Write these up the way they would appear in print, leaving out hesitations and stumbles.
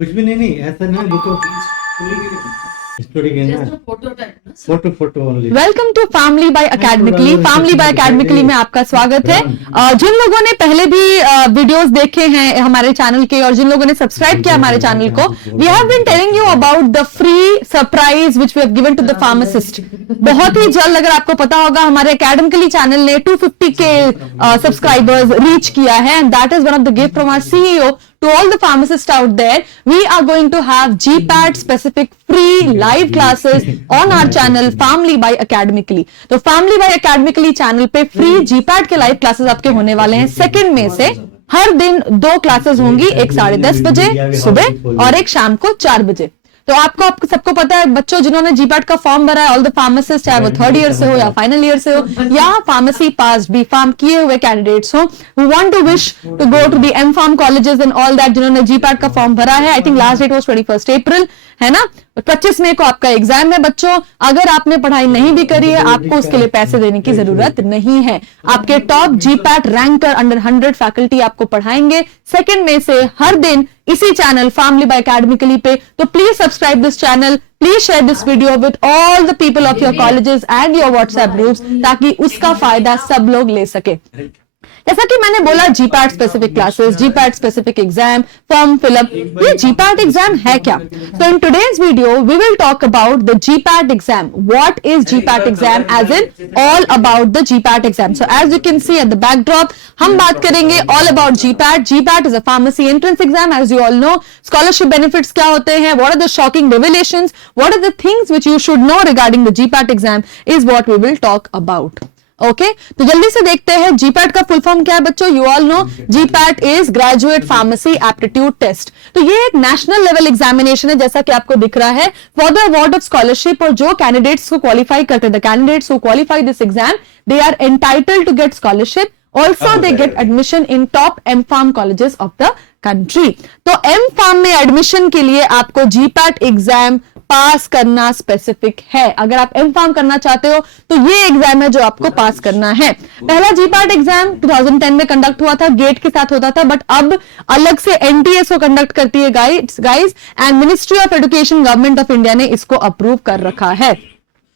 कुछ भी नहीं ऐसा नहीं, वो तो स्टोरी के ना photo only. Welcome to family by academically. Family by academically में आपका स्वागत है। जिन लोगों ने पहले भी वीडियोस देखे हैं हमारे चैनल के और जिन लोगों ने सब्सक्राइब किया हमारे चैनल को, we have been telling you about the free surprise which we have given to the pharmacist. बहुत ही जल्द, अगर आपको पता होगा, हमारे अकेडमिकली चैनल ने 250 के सब्सक्राइबर्स रीच किया है, and that is one of the gift from our CEO to all the pharmacists out there. We are going to have GPAT specific free live classes on our channel Family by Academically. तो Family by Academically channel पे free GPAT के live classes आपके होने वाले हैं 2 मई से। हर दिन 2 classes होंगी, एक 10:30 बजे सुबह और एक शाम को 4 बजे। तो आपको सबको पता है बच्चों, जिन्होंने जीपैट का फॉर्म भरा है, ऑल द फार्मासिस्ट, चाहे वो 3rd ईयर से हो या फाइनल ईयर से हो या फार्मेसी पास बी फार्म किए हुए कैंडिडेट्स हो, we want to wish to go to the M pharm colleges and all that, जिन्होंने जीपैट का फॉर्म भरा है। I think last date was 21 April, है ना। 25 मई को आपका एग्जाम है बच्चों। अगर आपने पढ़ाई नहीं भी करी है, आपको उसके लिए पैसे देने की जरूरत नहीं है। आपके top GPAT ranker under 100 faculty आपको पढ़ाएंगे 2 मई से हर दिन इसी चैनल फैमिली बाय अकेडमिकली पे। तो please subscribe this channel, please share this video with all the people of your colleges and your WhatsApp groups, ताकि उसका फायदा सब लोग ले सके। जैसा कि मैंने बोला, GPAT specific classes, GPAT specific exam, form fill up. ये जीपैट एग्जाम है क्या? So in today's video we will talk about the GPAT exam. What is GPAT exam, as in all about the GPAT exam. So as you can see at the backdrop, हम बात करेंगे all about GPAT. GPAT is a pharmacy entrance exam, as you all know. Scholarship benefits क्या होते हैं, what are the shocking revelations, what are the things which you should know regarding the GPAT exam, is what we will talk about. Okay, तो जल्दी से देखते हैं GPAT का full form क्या है बच्चों। You all know GPAT is graduate pharmacy aptitude test. तो ये एक नेशनल लेवल एग्जामिनेशन है, जैसा कि आपको दिख रहा है, for the award of scholarship. और जो कैंडिडेट्स को क्वालिफाई करते हैं, the candidates who qualify this exam, they are entitled to get scholarship. Also they get admission in top M pharm colleges of the country. तो एम-फार्म में admission के लिए आपको जीपैट एग्जाम पास करना स्पेसिफिक है। अगर आप एम-फार्म करना चाहते हो तो ये एग्जाम है जो आपको पास करना है। पहला जीपैट एग्जाम 2010 में कंडक्ट हुआ था, गेट के साथ होता था, बट अब अलग से एनटीएस को कंडक्ट करती है guys, and ministry of education government of India ने इसको अप्रूव कर रखा है,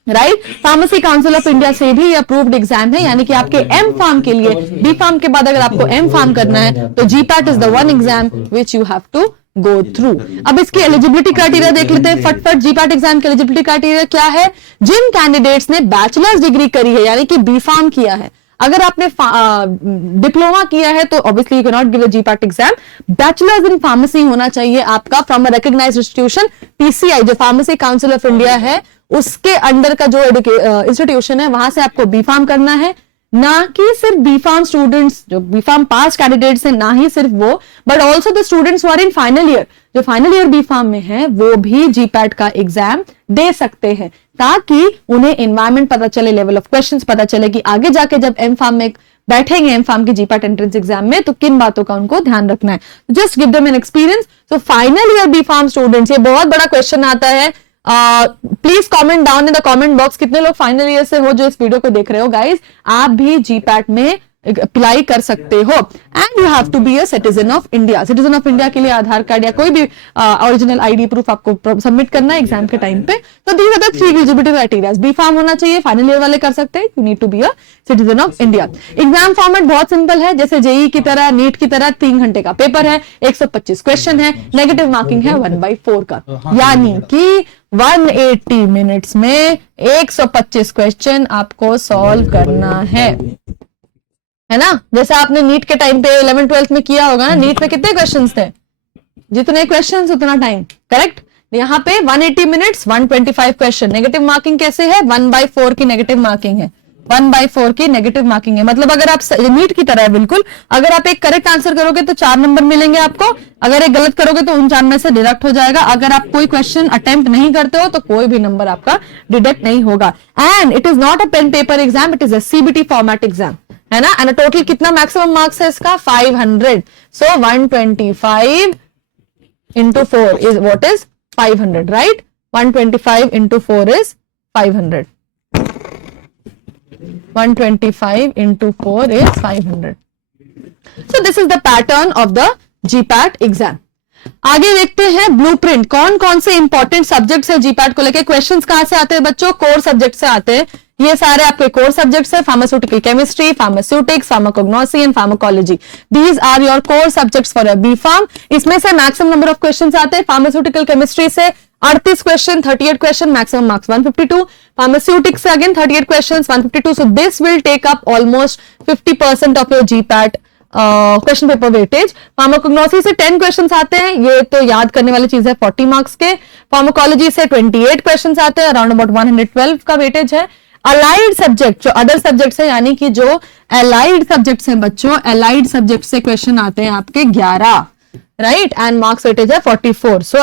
right. Pharmacy council of India से भी अप्रूव्ड एग्जाम है, यानी कि आपके एम फार्म के लिए, बी फार्म के बाद अगर आपको एम फार्म करना है तो GPAT is the one exam which you have to go through. अब इसकी एलिजिबिलिटी क्राइटेरिया देख लेते हैं फटफट। जीपैट एग्जाम की एलिजिबिलिटी क्राइटेरिया क्या है? जिन कैंडिडेट्स ने बैचलर्स डिग्री करी है, यानी कि बी फार्म किया है, अगर आपने डिप्लोमा किया है तो obviously you can not give a GPAT exam. Bachelors in pharmacy होना चाहिए आपका from a recognised institution, PCI, जो फार्मेसी काउंसिल ऑफ इंडिया है उसके अंडर का जो इंस्टीट्यूशन है, वहां से आपको बी फार्म करना है। ना कि सिर्फ बी फार्म स्टूडेंट्स, जो बी फार्म पास कैंडिडेट्स हैं, ना ही सिर्फ वो, but also the students who are in final year, जो फाइनल ईयर बी फार्म में है, वो भी जीपैट का एग्जाम दे सकते हैं, ताकि उन्हें एनवायरमेंट पता चले, लेवल ऑफ क्वेश्चंस पता चले कि आगे जाके जब एम फार्म में बैठेंगे, एम फार्म की जीपैट एंट्रेंस एग्जाम में, तो किन बातों का उनको ध्यान रखना है। Just give them an experience. So final year B pharm students, ये बहुत बड़ा क्वेश्चन आता है। Please comment down in the comment box, कितने लोग फाइनल ईयर से हो जो इस वीडियो को देख रहे हो। गाइज, आप भी जीपैट में अप्लाई कर सकते हो, and you have to be a citizen of India. Citizen of India के लिए आधार कार्ड या कोई भी ओरिजिनल आईडी प्रूफ आपको सबमिट करना है एग्जाम के टाइम पे। तो these are the 3 eligibility criteria. B pharm होना चाहिए, फाइनल ईयर वाले कर सकते हैं, you need to be a citizen of India. Exam format बहुत सिंपल है, जैसे जेई की तरह, नीट की तरह 3 घंटे का पेपर है, 125 क्वेश्चन है, नेगेटिव मार्किंग है 1/4 का, यानी कि 180 मिनट्स में 125 क्वेश्चन आपको सॉल्व करना है ना। जैसे आपने नीट के टाइम पे 11th-12th में किया होगा ना, नीट में कितने क्वेश्चंस थे? जितने क्वेश्चंस उतना टाइम, करेक्ट। यहाँ पे 180 मिनट्स 125 क्वेश्चन। नेगेटिव मार्किंग कैसे है? 1/4 की नेगेटिव मार्किंग है, 1/4 की नेगेटिव मार्किंग है। मतलब अगर आप नीट की तरह है बिल्कुल, अगर आप एक करेक्ट आंसर करोगे तो 4 नंबर मिलेंगे आपको, अगर एक गलत करोगे तो उन 4 में से डिडक्ट हो जाएगा। अगर आप कोई क्वेश्चन अटेम्प्ट नहीं करते हो तो कोई भी नंबर आपका डिडक्ट नहीं होगा। And it is not a pen paper exam, it is a CBT format exam, है ना। एंड टोटल कितना मैक्सिमम मार्क्स है इसका? 500। सो 125 into 4 is what is 500, right? 125 into 4 is 500. 125 into 4 is 500. So this is the pattern of the GPAT exam. आगे देखते हैं blueprint, कौन कौन से इंपॉर्टेंट सब्जेक्ट्स है जीपैट को लेके। क्वेश्चंस कहां से आते हैं बच्चों? कोर सब्जेक्ट से आते हैं। ये सारे आपके कोर सब्जेक्ट्स है, pharmaceutical chemistry, pharmaceutics, pharmacognosy and pharmacology. These are your core subjects for B pharm. इसमें से मैक्सिमम नंबर ऑफ क्वेश्चंस आते हैं। फार्मास्यूटिकल केमिस्ट्री से 38 question, 38 question, maximum marks 152। Pharmaceutics से again 38 question, 152। So this will take up almost 50% of your GPAT question paper weightage. Pharmacognosy से 10 questions आते हैं, ये तो याद करने वाली चीज है 40 मार्क्स के। फार्माकोलॉजी से 28 क्वेश्चंस आते हैं, अराउंड अबाउट 112 का वेटेज है। अलाइड सब्जेक्ट जो अदर सब्जेक्ट्स है, यानी कि जो अलाइड सब्जेक्ट्स हैं बच्चों, अलाइड सब्जेक्ट से क्वेश्चन आते हैं आपके 11, राइट, एंड मार्क्स वेटेज है 44। So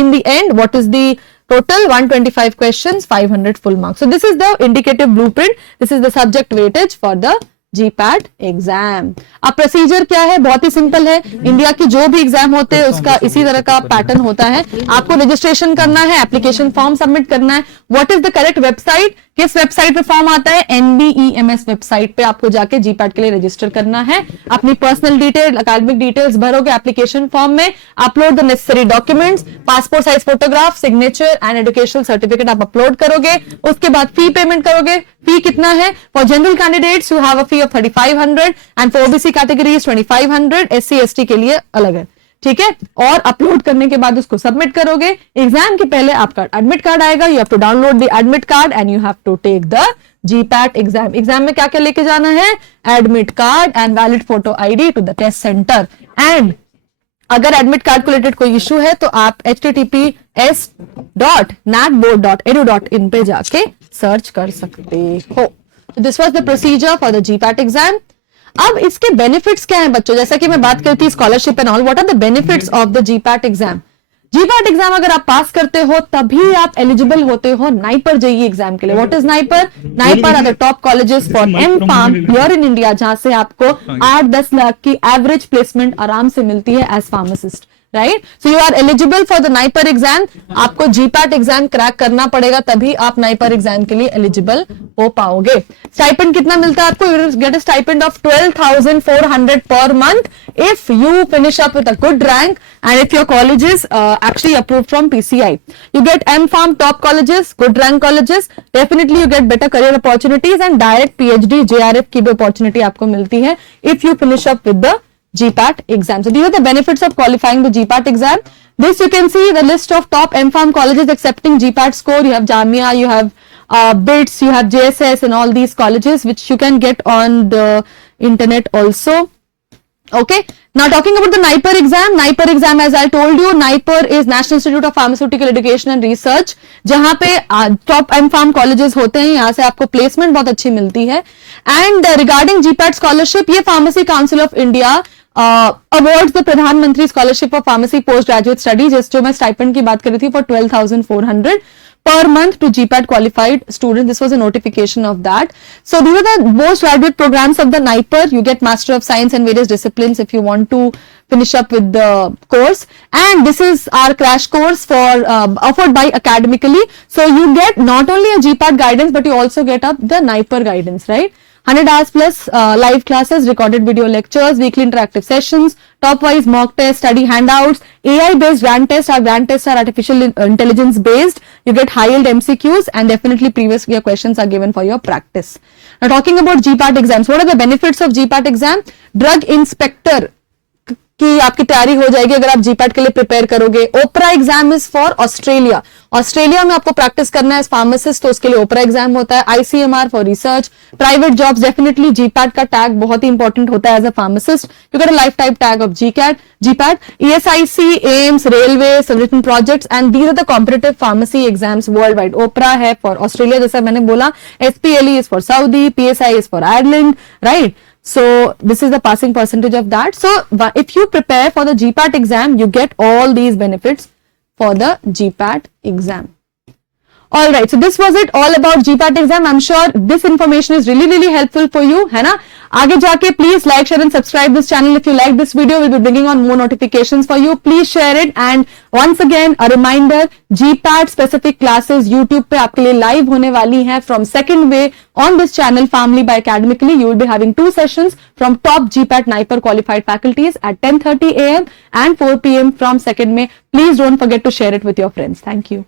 in the end what is the total? 125 questions, 500 full marks. So this is the indicative blueprint. This is the subject weightage for the GPAT exam. अब procedure क्या है? बहुत ही simple है। India की जो भी exam होते हैं उसका इसी तरह का पैटर्न होता है। आपको रजिस्ट्रेशन करना है, एप्लीकेशन फॉर्म सबमिट करना है। What is the correct website? किस वेबसाइट पे फॉर्म आता है? NBEMS वेबसाइट पे आपको जाके जीपैट के लिए रजिस्टर करना है। अपनी पर्सनल डिटेल, अकादमिक डिटेल्स भरोगे एप्लीकेशन फॉर्म में। Upload the necessary documents, passport size photograph, signature and educational certificate आप अपलोड करोगे। उसके बाद फी पेमेंट करोगे। फी कितना है? For general candidates you have a fee of 3500 and for OBC category 2500, SC ST के लिए अलग है, ठीक है। और अपलोड करने के बाद उसको सबमिट करोगे। एग्जाम के पहले आपका एडमिट कार्ड आएगा, you have to download the admit card and you have to take the GPAT exam. Exam में क्या क्या लेके जाना है? Admit card and valid photo ID to the test centre. एंड अगर एडमिट कार्ड को रिलेटेड कोई इश्यू है तो आप https.natboard.edu.in पे जाके सर्च कर सकते हो। This was the procedure for the GPAT exam. अब इसके बेनिफिट्स क्या हैं बच्चों? जैसा कि मैं बात करती scholarship and all, what are the benefits of the GPAT exam? GPAT exam अगर आप पास करते हो तभी आप एलिजिबल होते हो नाइपर JEE एग्जाम के लिए। What is NIPER? NIPER are the top colleges for M.Pharm here in India, जहां से आपको 8-10 लाख की एवरेज प्लेसमेंट आराम से मिलती है as pharmacist, right. So you are eligible for the NIPER exam. आपको जीपैट एग्जाम क्रैक करना पड़ेगा, तभी आप नाइपर एग्जाम के लिए एलिजिबल हो पाओगे। स्टाइपेंड कितना मिलता है आपको? You get a stipend of 12,400 per month if you finish up with a good rank and if your college is actually approved from PCI. You get M.Pharm top colleges, good rank colleges, definitely you get better career opportunities and direct PhD JRF की भी opportunity आपको मिलती है if you finish up with the GPAT exam. So these are the benefits of qualifying the GPAT exam. This you can see the list of top M.Pharm colleges accepting GPAT score. You have Jamia, you have BITS, you have JSS and all these colleges which you can get on the internet also. Okay, now talking about the NIPER exam. NIPER exam, as I told you, NIPER is National Institute of Pharmaceutical Education and Research, जहां पे top M.Pharm colleges होते हैं, यहाँ से आपको placement बहुत अच्छी मिलती है। And regarding GPAT scholarship, ये Pharmacy Council of India awards the प्रधानमंत्री scholarship for pharmacy post graduate studies, जो मैं stipend की बात कर रही थी, for 12,400 per month to GPAT qualified students. This was a notification of that. So these are the postgraduate programs of the NIPER. You get Master of Science in various disciplines if you want to finish up with the course. And this is our crash course for offered by Academically. So you get not only a GPAT guidance, but you also get up the NIPER guidance, right? 100 hours plus live classes, recorded video lectures, weekly interactive sessions, top-wise mock tests, study handouts, AI-based grand tests. Our grand tests are artificial intelligence based. You get high-yield MCQs and definitely previous year questions are given for your practice. Now talking about GPAT exams, what are the benefits of GPAT exam? Drug inspector की आपकी तैयारी हो जाएगी अगर आप GPAT के लिए prepare करोगे। OPRA exam is for Australia. Australia में आपको प्रैक्टिस करना है एज फार्मासिस्ट, तो उसके लिए ओपरा एग्जाम होता है। ICMR for research, private jobs, definitely GPAT का टैग बहुत ही इंपॉर्टेंट होता है as a pharmacist. You get a life time tag of GPAT. ESIC, AIIMS, railway, written projects and these are the competitive pharmacy exams worldwide. OPRA है for Australia, जैसा मैंने बोला। SPLE is for Saudi, PSI is for Ireland, right. So this is the passing percentage of that. So if you prepare for the GPAT exam, you get all these benefits for the GPAT exam. All right, so this was it all about GPAT exam. I'm sure this information is really helpful for you, है ना? आगे जाके please like, share and subscribe this channel if you like this video. We'll be bringing on more notifications for you. Please share it. And once again, a reminder, GPAT specific classes YouTube पे आपके लिए live होने वाली हैं from second way on this channel, Family by Academically. You will be having 2 sessions from top GPAT NIPER qualified faculties at 10:30 a.m. and 4 p.m. from second May. Please don't forget to share it with your friends. Thank you.